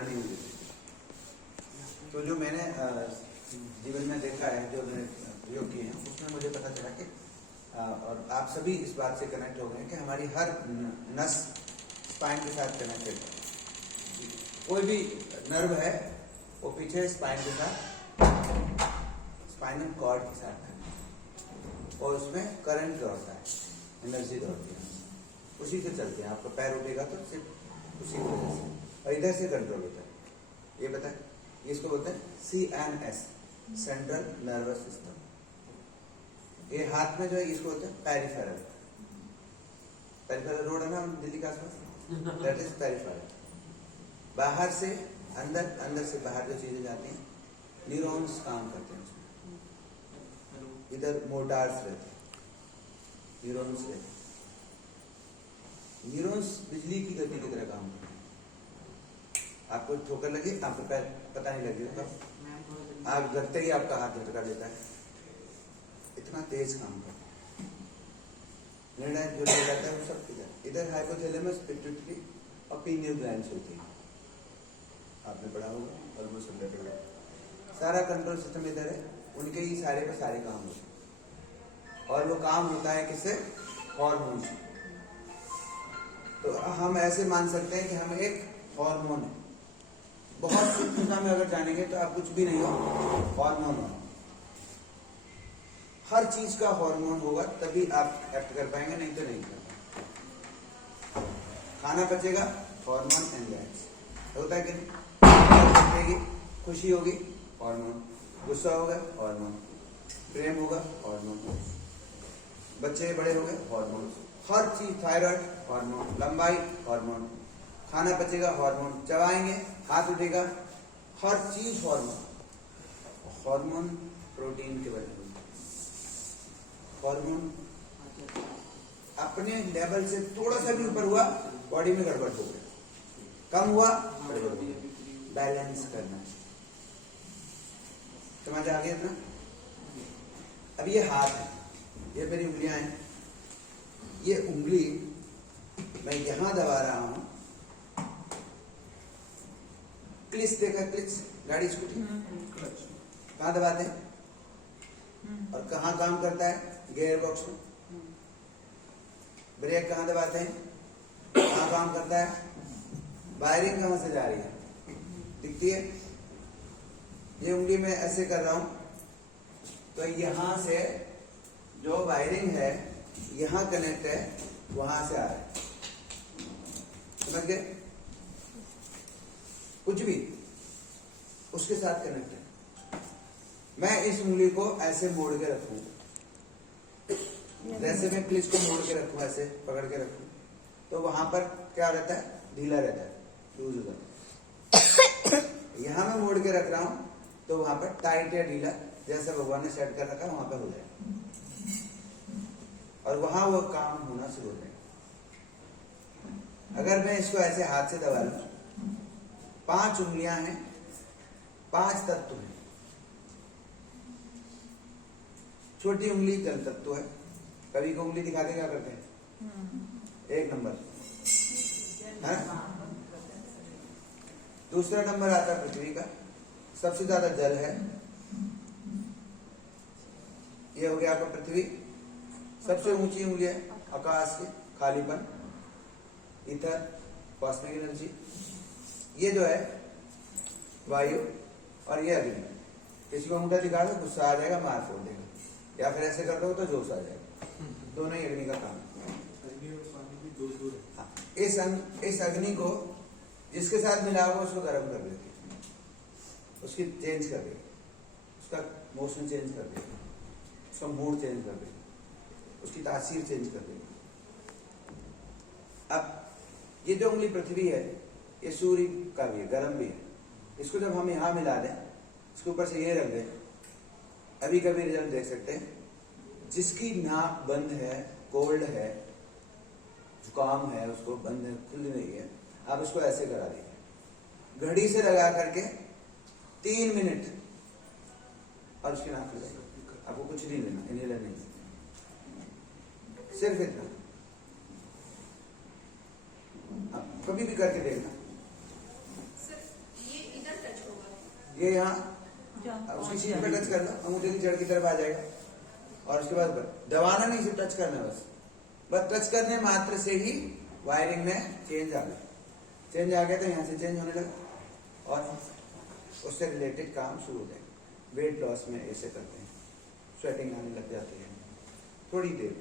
हानि नहीं देती। तो जो मैंने जीवन में देखा है, जो मैंने प्रयोग किए हैं, उसमें मुझे पता चला कि और आप सभी इस बात से कनेक्ट हो गए कि हमारी हर नस स्पाइन के साथ कनेक्टेड है। कोई भी नर्व है वो पीछे स्पाइन के साथ, स्पाइनल कॉर्ड के साथ है, और उसमें करंट दौड़ता है, एनर्जी दौड़ती है, उसी से चलते हैं। आपका पैर उठेगा तो सिर्फ उसी की वजह से, और इधर से कंट्रोल होता है। ये बताए, इसको बोलते हैं CNS, सेंट्रल नर्वस सिस्टम। ये हाथ में जो है इसको बोलते हैं पेरिफेरल। पेरिफेरल रोड है ना दिल्ली के आसपास, दैट इज पेरिफेरल। बाहर से अंदर, अंदर से बाहर जो चीजें जाती हैं, न्यूरॉन्स काम करते हैं उसमें। इधर मोटार्स रहते हैं, न्यूरॉन्स रहते हैं। न्यूरॉन्स बिजली की गति की तरह काम करते हैं। आपको ठोकर लगी, आपको पैर पता नहीं लगेगा, तब आग लगते ही आपका हाथ झटका देता है, इतना तेज काम करता है। निर्णय जो लिया जाता है वो सब किधर, इधर हाइपोथैलेमस, पिट्यूटरी और पीनियल ग्लैंड्स होती है, आपने पढ़ा होगा और वो सब होगा। सारा कंट्रोल सिस्टम इधर है, उनके ही सारे पे सारे काम होते हैं, और वो काम होता है किससे? हार्मोन से। तो हम ऐसे मान सकते हैं कि हम एक हार्मोन है। बहुत सूक्ष्मता में अगर जानेंगे तो आप कुछ भी नहीं हो, हार्मोन हो। हर चीज का हार्मोन होगा तभी आप एक्ट कर पाएंगे, नहीं तो नहीं कर पाएंगे। खाना पचेगा, हार्मोन एंजाइम्स होता है कि नहीं? खुशी होगी, हार्मोन। गुस्सा होगा, हार्मोन। प्रेम होगा, हार्मोन। बच्चे बड़े हो गए, हार्मोन। हर चीज, थायराइड हार्मोन, लंबाई हार्मोन, खाना पचेगा हार्मोन, चबाएंगे हाथ उठेगा, हर चीज हार्मोन। हार्मोन प्रोटीन के बने हुए। हार्मोन अपने लेवल से थोड़ा सा भी ऊपर हुआ, बॉडी में गड़बड़ हो गई, कम हुआ, गड़बड़ हो गई। बैलेंस करना, समझ आ गया इतना? अब ये हाथ है, ये मेरी उंगलियां हैं, ये उंगली मैं यहां दबा रहा हूं। क्लिच देखा, क्लिच गाड़ी स्कूटी कहां दबाते हैं और कहां काम करता है? गियर बॉक्स में। ब्रेक कहां दबाते हैं, कहां काम करता है? वायरिंग कहां से जा रही है, दिखती है? ये उंगली में ऐसे कर रहा हूं तो यहां से जो वायरिंग है यहां कनेक्ट है, वहां से आ रहा है, समझ गए? कुछ भी उसके साथ कनेक्ट है। मैं इस उंगली को ऐसे मोड़ के रखूं, जैसे मैं क्लिच को मोड़ के रखूं, ऐसे पकड़ के रखूं, तो वहां पर क्या रहता है? ढीला रहता है, लूज हो जाता है। यहां मैं मोड़ के रख रहा हूं तो वहां पर टाइट या ढीला, जैसा भगवान ने सेट कर रखा है वहां पर हो जाए, और वहां वो काम होना शुरू हो जाए। अगर मैं इसको ऐसे हाथ से दबा लूं, 5 उंगलियां हैं, 5 तत्व हैं। छोटी उंगली जल तत्व है, कभी को उंगली दिखाते क्या करते हैं? 1 नंबर है। दूसरा नंबर आता है पृथ्वी का, सबसे ज्यादा जल है, ये हो गया आपका पृथ्वी। सबसे ऊंची उंगली है आकाश के, खालीपन, ईथर, कॉस्मिक एनर्जी। ये जो है वायु, और ये अग्नि। किसी को अंगूठा दिखा दो, गुस्सा आ जाएगा, मार फोड़ देगा, या फिर ऐसे कर दो तो जोश आ जाएगा। दोनों ही अग्नि का काम है। हाँ, इस अग्नि को जिसके साथ मिला होगा उसको गर्म कर देती है, उसकी चेंज कर देगी, उसका मोशन चेंज कर देगी, उसका मूड चेंज कर देगी, उसकी तासीर चेंज कर देगी। अब ये जो उंगली पृथ्वी है, ये सूर्य का भी है, गर्म भी है। इसको जब हम यहां मिला दें, इसके ऊपर से ये रख दें, अभी कभी रिजल्ट देख सकते हैं। जिसकी नाक बंद है, कोल्ड है, जुकाम है, उसको बंद है, खुल नहीं है, आप उसको ऐसे करा दीजिए, घड़ी से लगा करके 3 मिनट, और उसकी नाक खुल जाएगी। आपको कुछ नहीं लेना, इनहेलर नहीं, सिर्फ इतना। आप कभी भी करके देखना, ये यहाँ उसकी शीट पे टच कर लो, अंगूठे की जड़ की तरफ आ जाएगा। और उसके बाद दबाना नहीं, सिर्फ टच करना बस टच करने मात्र से ही वायरिंग में चेंज आ गया तो यहाँ से चेंज होने लगा और उससे रिलेटेड काम शुरू हो जाएगा। वेट लॉस में ऐसे करते हैं, स्वेटिंग आने लग जाती है थोड़ी देर।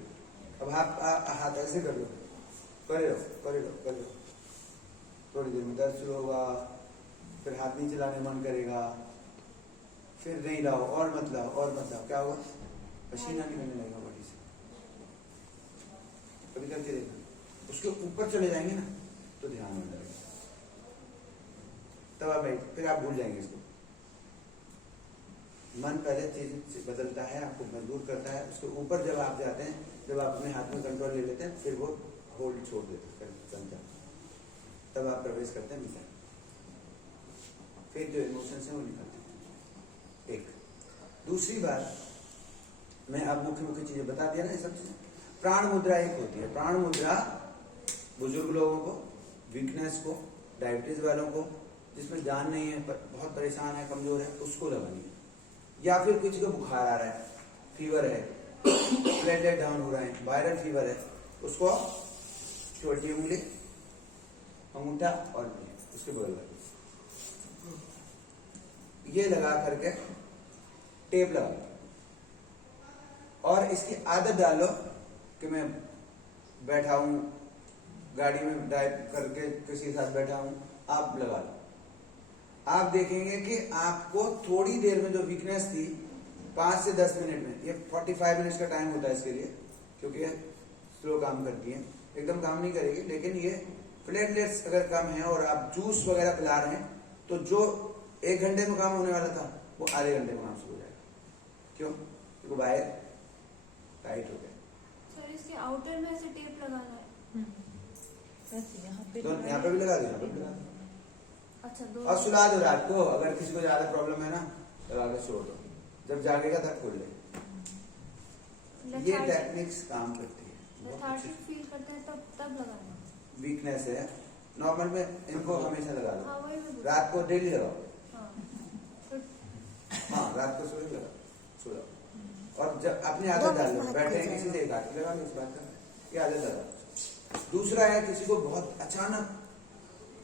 अब आप हाथ ऐसे कर लो, कर लो, थोड़ी देर में दर्द शुरू होगा, फिर हाथ नहीं चलाने मन करेगा, फिर नहीं लाओ और मत लाओ, क्या होगा? पसीना निकलने लगेगा बॉडी से। कभी करके देखना, उसके ऊपर चले जाएंगे ना तो ध्यान होने लगेगा, तब आप फिर आप भूल जाएंगे इसको। मन पहले चीज बदलता है, आपको मजबूर करता है, उसके ऊपर जब आप जाते हैं, जब आप अपने हाथ में कंट्रोल ले लेते हैं, फिर वो होल्ड छोड़ देते हैं, तब आप प्रवेश करते हैं भीतर, फिर जो इमोशंस है वो निकलते हैं। एक दूसरी बात, मैं आप मुख्य चीजें बता दिया ना, ये सब चीजें। प्राण मुद्रा एक होती है, प्राण मुद्रा बुजुर्ग लोगों को, वीकनेस को, डायबिटीज वालों को, जिसमें जान नहीं है, बहुत परेशान है, कमजोर है, उसको लगानी है। या फिर किसी को बुखार आ रहा है, फीवर है, प्लेटलेट डाउन हो रहे हैं, वायरल फीवर है, उसको छोटी उंगली, अंगूठा और उसके बगल में ये लगा करके टेप लगा और इसकी आदत डालो कि मैं बैठा हूं गाड़ी में, ड्राइव करके किसी के साथ बैठा हूं, आप लगा लो। आप देखेंगे कि आपको थोड़ी देर में जो वीकनेस थी 5 से 10 मिनट में, ये 45 मिनट्स का टाइम होता है इसके लिए, क्योंकि स्लो काम करती है, एकदम काम नहीं करेगी, लेकिन ये प्लेटलेट्स अगर कम है और आप जूस वगैरह पिला रहे हैं तो जो 1 घंटे में काम होने वाला था वो आधे घंटे में काम शुरू हो जाएगा। क्यों? क्योंकि वायर टाइट हो गया। सर इसके आउटर में ऐसे टेप लगाना है, यहाँ पे भी लगा दो, यहाँ पे भी लगा दो। अच्छा, दो और सुला दो रात को, अगर किसी को ज्यादा प्रॉब्लम है ना, लगा के छोड़ दो, जब जागेगा तब खोल ले। ये टेक्निक्स काम करती है। लेथार्जिक फील करते हैं तब लगाना। वीकनेस है, नॉर्मल में इनको हमेशा लगा दो। हाँ, वही रात को डेली लगाओ। हाँ, रात को सोए लगाओ, सो जाओ। और जब अपनी आदत डाल लो, बैठे किसी से लगा लो, इस बात का ये आदत लगा। दूसरा है, किसी को बहुत अचानक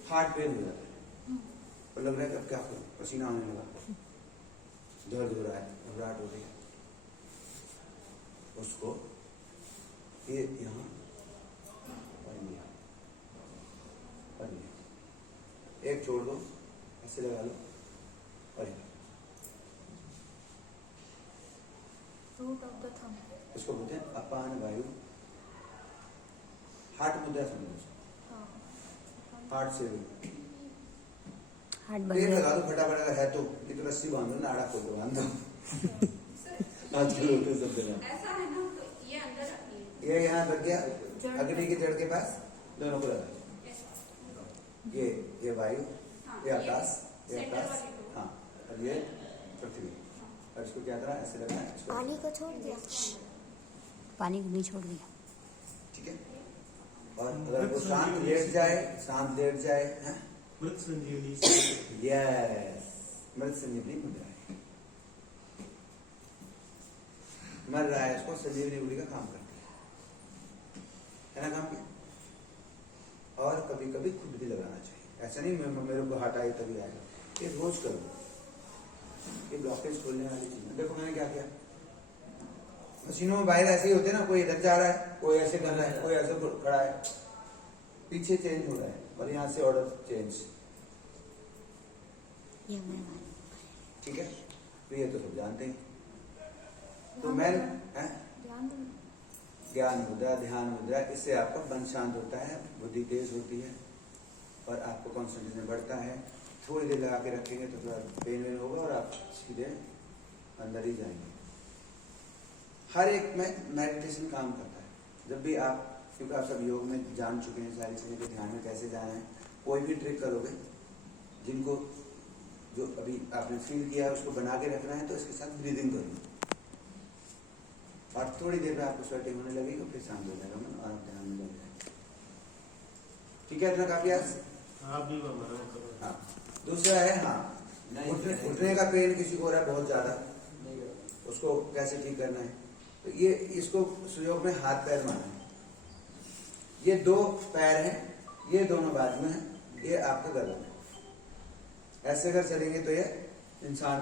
हार्ट पेन हो जाता है और लग रहा है कि अब क्या करूं, पसीना आने लगा, दर्द हो रहा है, घबराहट हो रही है, उसको ये यहाँ एक छोड़ दो, ऐसे लगा लो और इसको बोलते हैं अपान वायु। हार्ट मुद्रा समझो, हार्ट से पेट लगा दो फटाफट, अगर है तो ये तो रस्सी बांध दो, नाड़ा खोल दो, बांध दो। आजकल होते हैं सब जगह। ऐसा है ना, तो ये अंदर रखिए, ये यहाँ रख गया, अग्नि की जड़ के पास, दोनों को लगा। ये वायु, ये आकाश, हाँ, और ये पृथ्वी। और इसको क्या करना है, ऐसे लगना है, पानी को छोड़ दिया, पानी को नहीं छोड़ दिया, ठीक है। और अगर वो शांत लेट जाए, हैं? मृत संजीवनी, यस, मृत संजीवनी मुद्रा है। मर रहा है, इसको संजीवनी मुद्रा का काम करती है ना, काम किया। और कभी कभी खुद भी लगाना चाहिए, ऐसा नहीं मेरे को हटाई तभी आएगा, ये रोज करो। ये ब्लॉकेज खोलने वाली चीज है। देखो मैंने क्या किया, मशीनों में बाहर ऐसे ही होते हैं ना, कोई इधर जा रहा है, कोई ऐसे कर रहा है, कोई ऐसे खड़ा है, पीछे चेंज हो रहा है और यहाँ से ऑर्डर चेंज, ठीक है। तो ये तो सब जानते हैं। तो मैं ज्ञान मुद्रा, ध्यान मुद्रा, इससे आपका मन शांत होता है, बुद्धि तेज होती है और आपको कॉन्सेंट्रेशन बढ़ता है। थोड़ी देर लगा के रखेंगे तो थोड़ा पेन वेन होगा और आप सीधे अंदर ही जाएंगे। हर एक में मेडिटेशन काम करता है। जब भी आप, क्योंकि आप सब योग में जान चुके हैं सारी चीजें के ध्यान में कैसे जाना है, कोई भी ट्रिक करोगे, जिनको जो अभी आपने फील किया है उसको बना के रखना है, तो इसके साथ ब्रीदिंग करो और थोड़ी देर में आपको स्वेटिंग होने लगेगी, फिर शांत हो जाएगा मन और आप ध्यान में लग जाएगा। ठीक है, इतना काफी आज। आप भी हाँ, दूसरा है, हाँ, उठने का पेन किसी को हो रहा है बहुत ज्यादा, उसको कैसे ठीक करना है। तो ये इसको सुयोग में हाथ पैर मारना है। ये 2 पैर हैं, ये दोनों बाजू में है, ये आपके गला में। ऐसे अगर चलेंगे तो ये इंसान